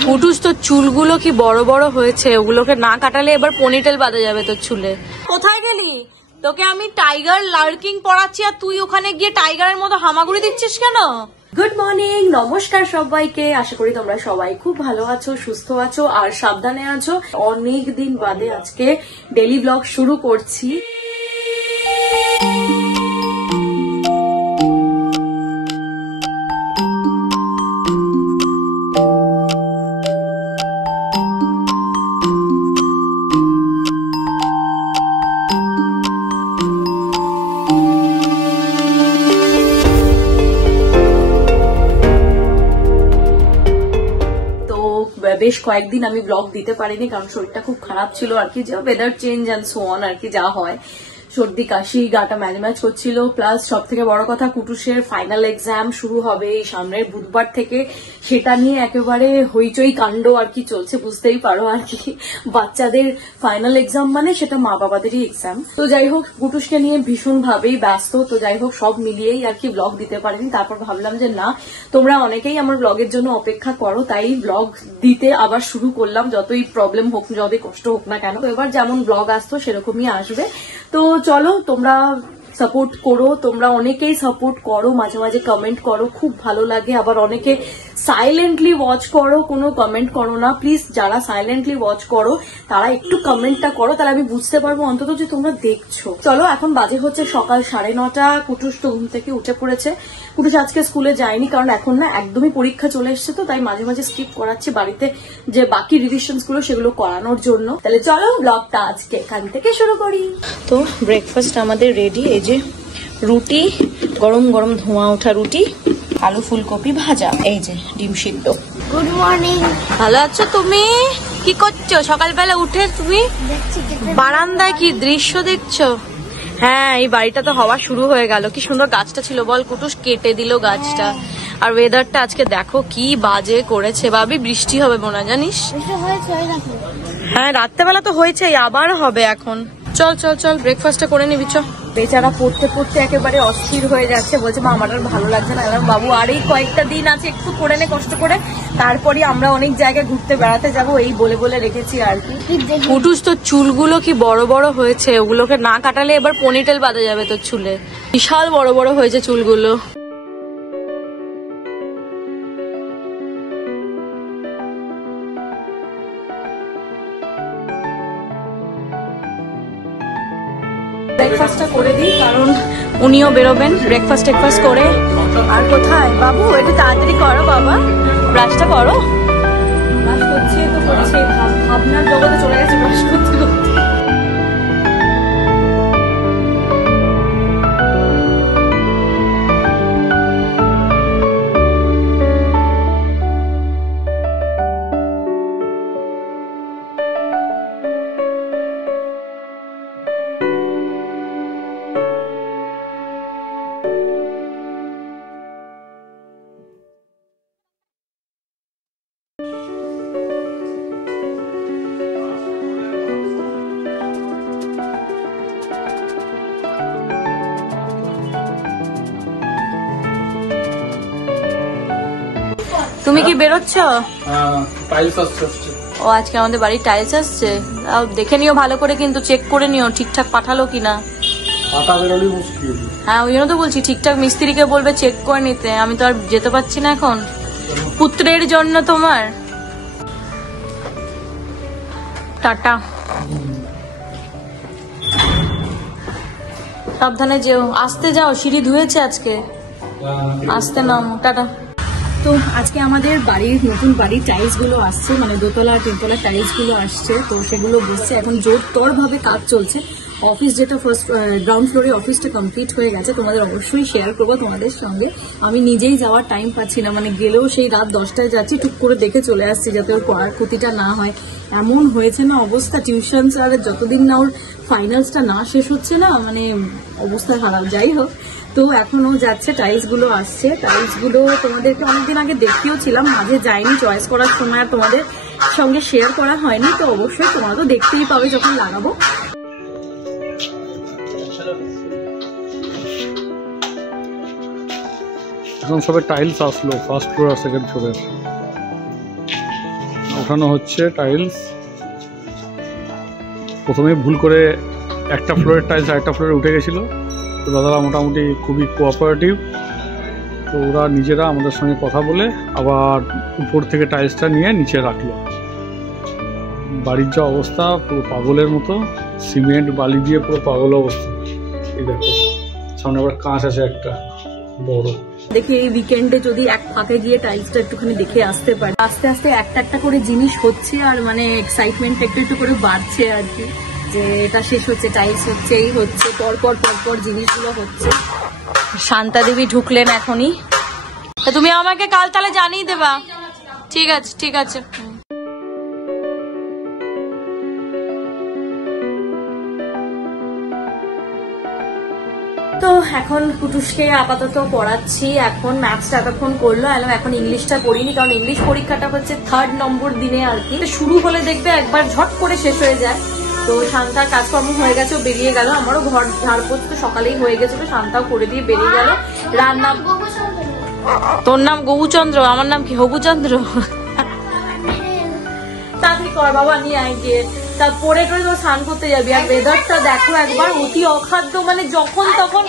কুটুস তোর চুলগুলো কি বড় বড় হয়েছে, ওগুলোকে না কাটালে এবার পনিটেল বাঁধা যাবে তোর চুলে। কোথায় গেলি? তোকে আমি টাইগার লার্কিং পড়াচ্ছি আর তুই ওখানে গিয়ে টাইগারের মতো হামাগুড়ি দিচ্ছিস কেন? গুড মর্নিং, নমস্কার সবাইকে। আশা করি তোমরা সবাই খুব ভালো আছো, সুস্থ আছো আর সাবধানে আছো। অনেক দিন বাদে আজকে ডেইলি ব্লগ শুরু করছি। বেশ কয়েকদিন আমি ব্লগ দিতে পারিনি কারণ শরীরটা খুব খারাপ ছিল আর কি, যা weather change and so on আর কি, যা হয় সর্দি কাশি, গাটা ম্যাচ করছিল। প্লাস সব থেকে বড় কথা, কুটুসের ফাইনাল এক্সাম শুরু হবে এই সামনের বুধবার থেকে, সেটা নিয়ে একেবারে হইচই কাণ্ড আর কি চলছে, বুঝতেই পারো আর কি। বাচ্চাদের ফাইনাল এক্সাম মানে সেটা মা বাবাদেরই এক্সাম। তো যাই হোক, কুটুসকে নিয়ে ভীষণ ভাবেই ব্যস্ত। তো যাই হোক, সব মিলিয়েই আর কি ব্লগ দিতে পারিনি। তারপর ভাবলাম যে না, তোমরা অনেকেই আমার ব্লগের জন্য অপেক্ষা করো, তাই ব্লগ দিতে আবার শুরু করলাম। যতই প্রবলেম হোক, যতই কষ্ট হোক না কেন, তো এবার যেমন ব্লগ আসতো সেরকমই আসবে। তো চলো, তোমরা সাপোর্ট করো, তোমরা অনেকেই সাপোর্ট করো, মাঝে মাঝে কমেন্ট করো, খুব ভালো লাগে। আবার অনেকে সাইলেন্টলি ওয়াচ করো, কোনো কমেন্ট করো না। প্লিজ যারা সাইলেন্টলি ওয়াচ করো তারা একটু কমেন্টটা করো, তাহলে আমি বুঝতে পারবো অন্তত যে তোমরা দেখছো। চলো, এখন বাজে হচ্ছে সকাল 9:30। কুটুস তো ঘুম থেকে উঠে পড়েছে। কুটুস আজকে স্কুলে যায়নি কারণ এখন না একদমই পরীক্ষা চলে এসছে, তো তাই মাঝে মাঝে স্কিপ করাচ্ছি বাড়িতে যে বাকি রিভিশনস গুলো সেগুলো করানোর জন্য। তাহলে চলো ব্লগটা আজকে এখান থেকে শুরু করি। তো ব্রেকফাস্ট আমাদের রেডি। এই যে রুটি, গরম গরম ধোঁয়া ওঠা রুটি, আলু ফুলকপি ভাজা, এই যে ডিম সিদ্ধ। Good morning. ভালো আছো তুমি? কি করছো সকালবেলা উঠে? তুমি বারান্দায় কি দৃশ্য দেখছো? হ্যাঁ, এই বাড়িটা তো হওয়া শুরু হয়ে গেল। কি সুন্দর গাছটা ছিল বল, কুটুস কেটে দিল গাছটা। আর ওয়েদারটা আজকে দেখো কি বাজে করেছে। ভাবি বৃষ্টি হবে মনে হয়, জানিস? হ্যাঁ, রাত্রেবেলা তো হয়েছে, আবার হবে এখন। চল চল চল, ব্রেকফাস্টটা করে নিবি চ। বেচারা পড়তে পড়তে একেবারে অস্থির হয়ে যাচ্ছে, বলছে মা আমার আর ভালো লাগছে না। বাবু আর এই কয়েকটা দিন আছে, একটু করে নে কষ্ট করে, তারপরে আমরা অনেক জায়গায় ঘুরতে বেড়াতে যাব, এই বলে বলে রেখেছি আর কি। কুটুস তোর চুলগুলো কি বড় বড় হয়েছে, ওগুলোকে না কাটালে এবার পনিটেল বাঁধা যাবে তোর চুলে। বিশাল বড় বড় হয়েছে চুলগুলো। ব্রেকফাস্টটা করে দিই কারণ উনিও বেরোবেন ব্রেকফাস্ট টেকফাস্ট করে। আর কোথায় বাবু, একটু তাড়াতাড়ি করো বাবা, ব্রাশটা করো। ব্রাশ করছে তো করছে, ভাবনার জগতে চলে গেছে ব্রাশ করতে করতে। তুমি কি বেরোচ্ছ? ও, আজকে আমাদের বাড়ির টাইলস আসছে। দেখে নিও ভালো করে, কিন্তু চেক করে নিও ঠিকঠাক পাঠালো কিনা। হ্যাঁ, ওই জন্য তো বলছি ঠিকঠাক মিস্ত্রিকে বলবে চেক করে নিতে। আমি তো আর যেতে পারছি না এখন পুত্রের জন্য। তোমার টাটা, সাবধানে যেও, আসতে যাও, সিঁড়ি ধুয়েছে আজকে, আসতে নাও, টাটা। তো আজকে আমাদের বাড়ির নতুন বাড়ির টাইলস গুলো আসছে, মানে দোতলা আর তিনতলা টাইলস গুলো আসছে, তো সেগুলো বসছে এখন, জোরতর ভাবে কাজ চলছে। অফিস যেটা ফার্স্ট গ্রাউন্ড ফ্লোরে অফিসটা কমপ্লিট হয়ে গেছে, তোমাদের অবশ্যই শেয়ার করবো তোমাদের সঙ্গে। আমি নিজেই যাওয়ার টাইম পাচ্ছি না, মানে গেলেও সেই রাত 10টায় যাচ্ছি, টুক করে দেখে চলে আসছি যাতে ওর পড়ার ক্ষতিটা না হয়। এমন হয়েছে না অবস্থা, টিউশন আর যতদিন না ওর ফাইনালসটা না শেষ হচ্ছে না, মানে অবস্থা খারাপ। যাই হোক, তো এখনো যাচ্ছে, টাইলস গুলো আসছে। টাইলস গুলো তোমাদেরকে অনেকদিন আগে দেখিয়েছিলাম, মাঝে যাইনি চয়েস করার সময়, আর তোমাদের সঙ্গে শেয়ার করা হয়নি। তো অবশ্যই তোমরা তো দেখতেই পাবে যখন লাগাবো। এখন সবে টাইলস আসলো ফার্স্ট ফ্লোর আর সেকেন্ড ফ্লোরে। ওঠানো হচ্ছে টাইলস। প্রথমে ভুল করে একটা ফ্লোরের টাইলস আরেকটা ফ্লোরে উঠে গেছিলো, তো দাদারা মোটামুটি খুবই কোঅপারেটিভ। তো ওরা নিজেরা আমাদের সঙ্গে কথা বলে আবার উপর থেকে টাইলসটা নিয়ে নিচে রাখলো। বাড়ির যা অবস্থা পুরো পাগলের মতো, সিমেন্ট বালি দিয়ে পুরো পাগল অবস্থা। এই দেখো সামনে আবার কাঁচ আছে একটা বড়। দেখি এই উইকেন্ডে যদি এক ফাঁকে গিয়ে টাইলসটা একটুখানি দেখে আসতে পারি। আস্তে আস্তে একটা একটা করে জিনিস হচ্ছে, আর মানে এক্সাইটমেন্ট একটু একটু করে বাড়ছে আর কি, যে এটা শেষ হচ্ছে, টাইলস হচ্ছে, এই হচ্ছে, পরপর পরপর জিনিসগুলো হচ্ছে। শান্তা দেবী ঢুকলেন এখনই। তুমি আমাকে কাল তাহলে জানিয়ে দেবা? ঠিক আছে ঠিক আছে। তো এখন কুটুসকে আপাতত পড়াচ্ছি। এখন ম্যাথসটা এতক্ষণ করলো, এখন ইংলিশটা পড়িনি, কারণ ইংলিশ পরীক্ষাটা হচ্ছে 3rd নম্বর দিনে আর কি। শুরু হলে দেখবে একবার ঝট করে শেষ হয়ে যায়। তো শান্তার কাজকর্ম হয়ে গেছে, বেরিয়ে গেল। আমারও ঘর ঝাড়পোছ তো সকালেই হয়ে গেছিল, শান্তাও করে দিয়ে বেরিয়ে গেল। রান্না, তোর নাম গৌচন্দ্র, আমার নাম কি হবুচন্দ্র? তাড়াতাড়ি কর বাবা, নিয়ে আয় গিয়ে। তারপরে তোর স্নান করতে যাবি। আর ওয়েদারটা দেখো একবার, অতি অখাদ্য, মানে যখন তখন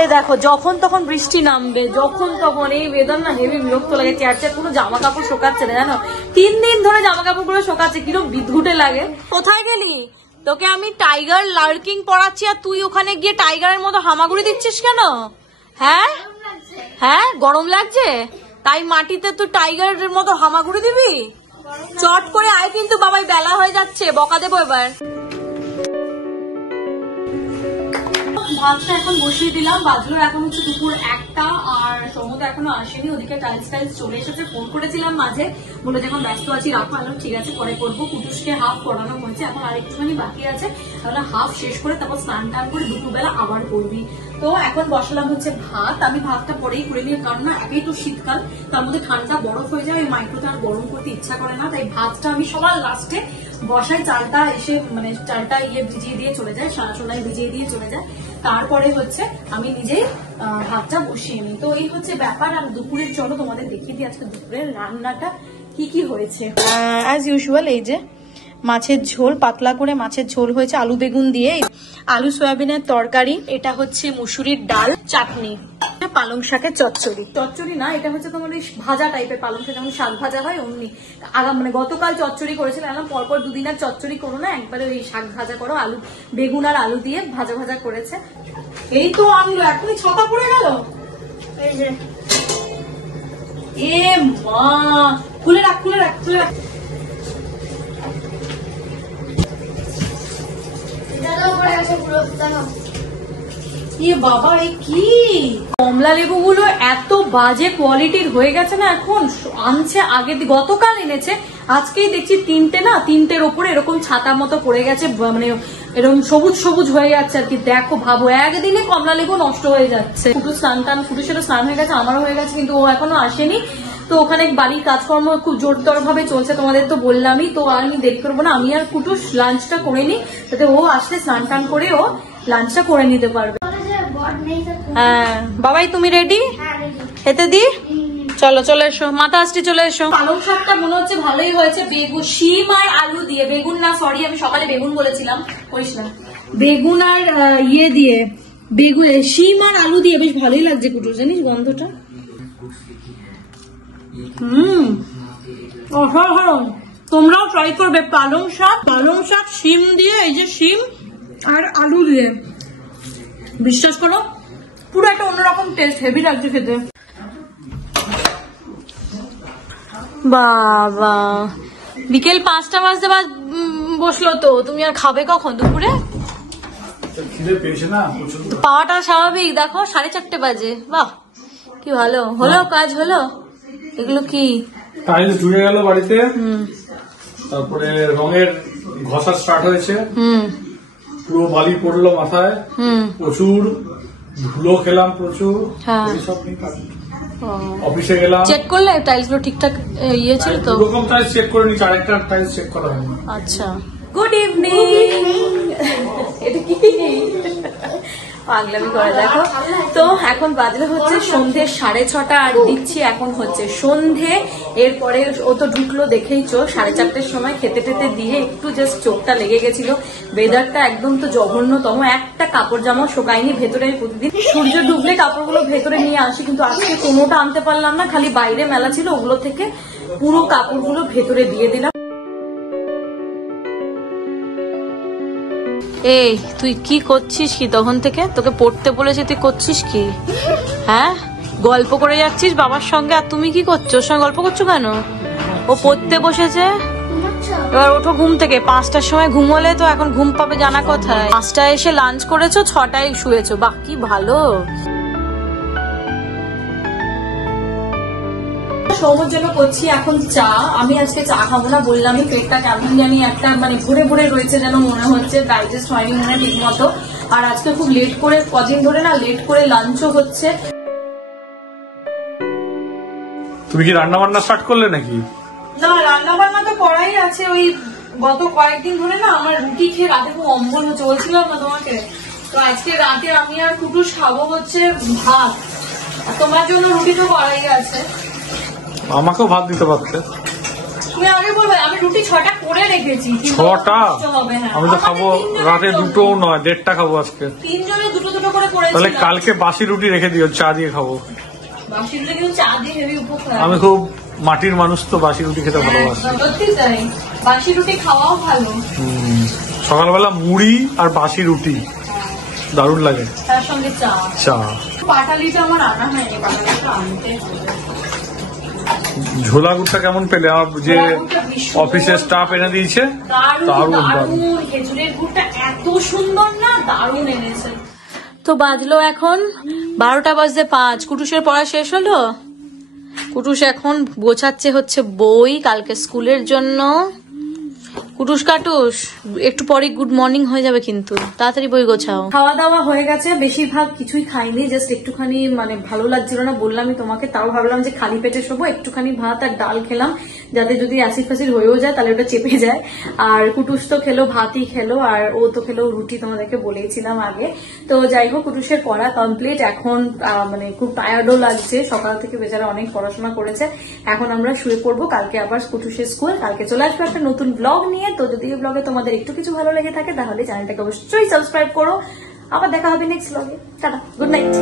এই দেখো যখন তখন বৃষ্টি নামবে, যখন তখন। এই ওয়েদার না হেভি বিরক্ত লাগে। চেয়ার কোনো জামা কাপড় শোকাচ্ছে না, জানো 3 দিন ধরে জামা কাপড় গুলো শোকাচ্ছে, কিরকম বিদ্যুটে লাগে। কোথায় গেলি? তোকে আমি টাইগার লার্কিং পড়াচ্ছি আর তুই ওখানে গিয়ে টাইগারের মতো হামাগুড়ি দিচ্ছিস কেন? হ্যাঁ হ্যাঁ, গরম লাগছে তাই মাটিতে তুই টাইগারের মতো হামাগুড়ি দিবি? চট করে আয় কিন্তু বাবাই, বেলা হয়ে যাচ্ছে, বকা দেবো এবার। ভাতটা এখন বসিয়ে দিলাম, বাজলো এখন হচ্ছে দুপুর 1টা। আর সমুদ্র এখনো আসেনি, ওদিকে টাইলস চলে এসেছে। ফোন করেছিলাম মাঝে, বলে যখন ব্যস্ত আছি রাখো। ঠিক আছে পরে করবো। কুটুসকে হাফ পড়ানো হয়েছে, এখন আর একটুখানি বাকি আছে। তাহলে হাফ শেষ করে তারপর স্নান টান করে দুপুরবেলা আবার করবি। তো এখন বসালাম হচ্ছে ভাত। আমি ভাতটা পরেই করে নিই, কারণ না একেই তো শীতকাল, তার মধ্যে ঠান্ডা বরফ হয়ে যায়, ওই মাইক্রোতে আর গরম করতে ইচ্ছা করে না। তাই ভাতটা আমি সবার লাস্টে বসাই। চালটা এসে মানে চালটা ভিজিয়ে দিয়ে চলে যায়, সোনায় ভিজিয়ে দিয়ে চলে যায়। তারপরে হচ্ছে আমি নিজেই ভাতটা বসিয়ে নিই। তো এই হচ্ছে ব্যাপার। আর দুপুরের জন্য তোমাদের দেখিয়ে দিই আজকে দুপুরের রান্নাটা কি কি হয়েছে। অ্যাজ ইউজুয়াল এই যে মাছের ঝোল, পাতলা করে মাছের ঝোল হয়েছে আলু বেগুন দিয়ে, আলু সয়াবিনের তরকারি, এটা হচ্ছে মুসুরির ডাল, চাটনি, পালং শাকের চচ্চড়ি। চচ্চড়ি না, এটা হচ্ছে তোমার ওই ভাজা টাইপের, পালং শাক যেমন শাক ভাজা হয় অমনি। মানে গতকাল চচ্চড়ি করেছিলাম, পরপর 2 দিন আর চচ্চড়ি করো না, একবারে ওই শাক ভাজা করো, আলু বেগুন আর আলু দিয়ে ভাজা ভাজা করেছে। এই তো আনলো, এখনই ছটা পড়ে গেল। এই যে এ মা, খুলে রাখ খুলে রাখ খুলে রাখ। বাবা এই কি কমলা লেবু গুলো এত বাজে কোয়ালিটির হয়ে গেছে না এখন। আনছে আগে, গতকাল এনেছে, আজকেই দেখছি 3টে না, 3টের ওপরে এরকম ছাতা মতো পড়ে গেছে, মানে এরকম সবুজ সবুজ হয়ে যাচ্ছে আর কি। দেখো ভাবো, একদিনে কমলা লেবু নষ্ট হয়ে যাচ্ছে। ফুটু স্নান টান, ফুটুসেরও স্নান হয়ে গেছে, আমারও হয়ে গেছে, কিন্তু ও এখনো আসেনি। তো ওখানে বাড়ির কাজকর্ম খুব জোরদার ভাবে চলছে, তোমাদের তো বললামই। তো আর আমি দেরি করবো না, আমি আর কুটুস লাঞ্চটা করে নিই, যাতে ও আসলে স্নান টান করে ও লাঞ্চটা করে নিতে পারবে। হ্যাঁ বাবাই, তুমি রেডি? খেতে দি, চলো চলে এসো, মাথা আসতে চলে এসো। পালং শাকটা মনে হচ্ছে ভালোই হয়েছে, বেগুন, শিম আর আলু দিয়ে, বেগুন না সরি আমি সকালে বেগুন বলেছিলাম, করিস না, বেগুন আর ইয়ে দিয়ে, বেগুন শিম আর আলু দিয়ে বেশ ভালোই লাগছে কুটুস, জানিস গন্ধটা। অসাধারণ, তোমরাও ট্রাই করবে পালং শাক শিম দিয়ে, এই যে শিম আর আলু দিয়ে, বিশ্বাস করো পুরো একটা অন্যরকম টেস্ট, হেভি লাগছে খেতে। বাবা বিকেল 5টা বাজতে বসলো, তো তুমি আর খাবে কখন দুপুরে? পাওয়াটা স্বাভাবিক, দেখো 4:30 বাজে। বাহ কি ভালো হলো, কাজ হলো। এগুলো কি টাইলস ঢুকে গেল বাড়িতে, তারপরে রঙের ঘষা স্টার্ট হয়েছে, পুরো বালি পড়লো মাথায়, প্রচুর ধুলো খেলাম, প্রচুর সব অফিসে গেলাম, চেক করলে টাইলস গুলো ঠিকঠাক ইয়ে ছিল তো? এরকম টাইলস চেক করে নিচ্ছি, আরেকটা টাইলস চেক করা হয়নি। আচ্ছা, গুড ইভিনিং। এটা কি পাগলামি করে দেখো। তো এখন বাজলে হচ্ছে সন্ধে 6:30 আর দিচ্ছি এখন হচ্ছে সন্ধে। এরপরে ও তো ঢুকলো দেখেই 4:30 সময় খেতে টেতে দিয়ে একটু জাস্ট চোখটা লেগে গেছিল। ওয়েদারটা একদম তো জঘন্যতম, একটা কাপড় জামা শোকায়নি ভেতরে। আমি প্রতিদিন সূর্য ডুবলে কাপড়গুলো ভেতরে নিয়ে আসি, কিন্তু আজকে কোনোটা আনতে পারলাম না, খালি বাইরে মেলা ছিল ওগুলো থেকে পুরো কাপড়গুলো ভেতরে দিয়ে দিলাম। এই তুই কি করছিস কি তখন থেকে? তোকে পড়তে বলেছে, তুই করছিস কি? হ্যাঁ, গল্প করে যাচ্ছিস বাবার সঙ্গে, আর তুমি কি করছো? ওর সঙ্গে গল্প করছো কেন? ও পড়তে বসেছে। এবার ওঠো ঘুম থেকে। 5টার সময় ঘুমোলে তো এখন ঘুম পাবে জানা কোথায়। 5টায় এসে লাঞ্চ করেছো, 6টায় শুয়েছো। বাহ, কি ভালো। সৌমর জন্য করছি এখন চা। আমি আজকে চা খাবো না, বললামই পেটটা কেমন জানি একটা মানে ভরে ভরে রয়েছে যেন মনে হচ্ছে, ডাইজেস্ট হয়নি মনে হয় ঠিক মতো। আর আজকে খুব লেট করে, কদিন ধরে না লেট করে লাঞ্চও হচ্ছে। তুমি কি রান্না বান্না স্টার্ট করলে নাকি? না, রান্না বান্না তো করাই আছে। ওই গত কয়েকদিন ধরে না আমার রুটি খেয়ে রাতে খুব অম্বল চলছিল না তোমাকে, তো আজকে রাতে আমি আর কুটুস খাবো হচ্ছে ভাত। আর তোমার জন্য রুটি তো করাই আছে। আমাকেও ভাত দিতে পারতে। তুমি আগে বলবে, আমি রুটি 6টা করে রেখেছি। 6টা? আমি তো খাবো রাতে 2টোও নয়, 1.5টা খাবো আজকে। 3 জনে 2 করে করেছি। তাহলে কালকে বাসি রুটি রেখে দিও, চা দিয়ে খাবো। বাসি রুটি কিন্তু চা দিয়ে হেভি উপকার। আমি খুব মাটির মানুষ তো, বাসি রুটি খেতে ভালোবাসি। সত্যি তাই, বাসি রুটি খাওয়াও ভালো। সকালবেলা মুড়ি আর বাসি রুটি দারুণ লাগে, তার সঙ্গে চা। চা। পাটালিটা আমার আনা হয়নি, পাটালিটা আনতে হবে। ঝোলা গুড়টা কেমন পেলে? আমার যে অফিসের স্টাফ এনে দিয়েছে, দারুণ দারুণ। খেজুরের গুড়টা এত সুন্দর না, দারুণ এনেছে। তো বাজলো এখন 12টা বাজতে 5। কুটুসের পড়া শেষ হলো। কুটুস এখন গোছাচ্ছে হচ্ছে বই কালকে স্কুলের জন্য। কুটুস কাটুস, একটু পরে গুড মর্নিং হয়ে যাবে, কিন্তু তাড়াতাড়ি বই গোছাও। খাওয়া দাওয়া হয়ে গেছে, বেশিরভাগ কিছুই খাইনি, জাস্ট একটুখানি মানে ভালো লাগছিল না বললামই তোমাকে, তাও ভাবলাম যে খালি পেটে শোবো। একটুখানি ভাত আর ডাল খেলাম, যাতে যদি অ্যাসিড ফ্যাসিড হয়েও যায় তাহলে ওটা চেপে যায়। আর কুটুস তো খেলো, ভাতই খেলো, আর ও তো খেলো রুটি, তোমাদেরকে বলেইছিলাম আগে। তো যাই হোক, কুটুসের পড়া কমপ্লিট। এখন মানে খুব টায়ার্ডও লাগছে, সকাল থেকে বেচারা অনেক পড়াশোনা করেছে। এখন আমরা শুয়ে পড়বো, কালকে আবার কুটুসের স্কুল। কালকে চলে আসবো একটা নতুন ব্লগ নিয়ে। তো যদি এই ব্লগে তোমাদের একটু কিছু ভালো লেগে থাকে তাহলে চ্যানেলটাকে অবশ্যই সাবস্ক্রাইব করো। আবার দেখা হবে নেক্সট ব্লগে। Tata, good night.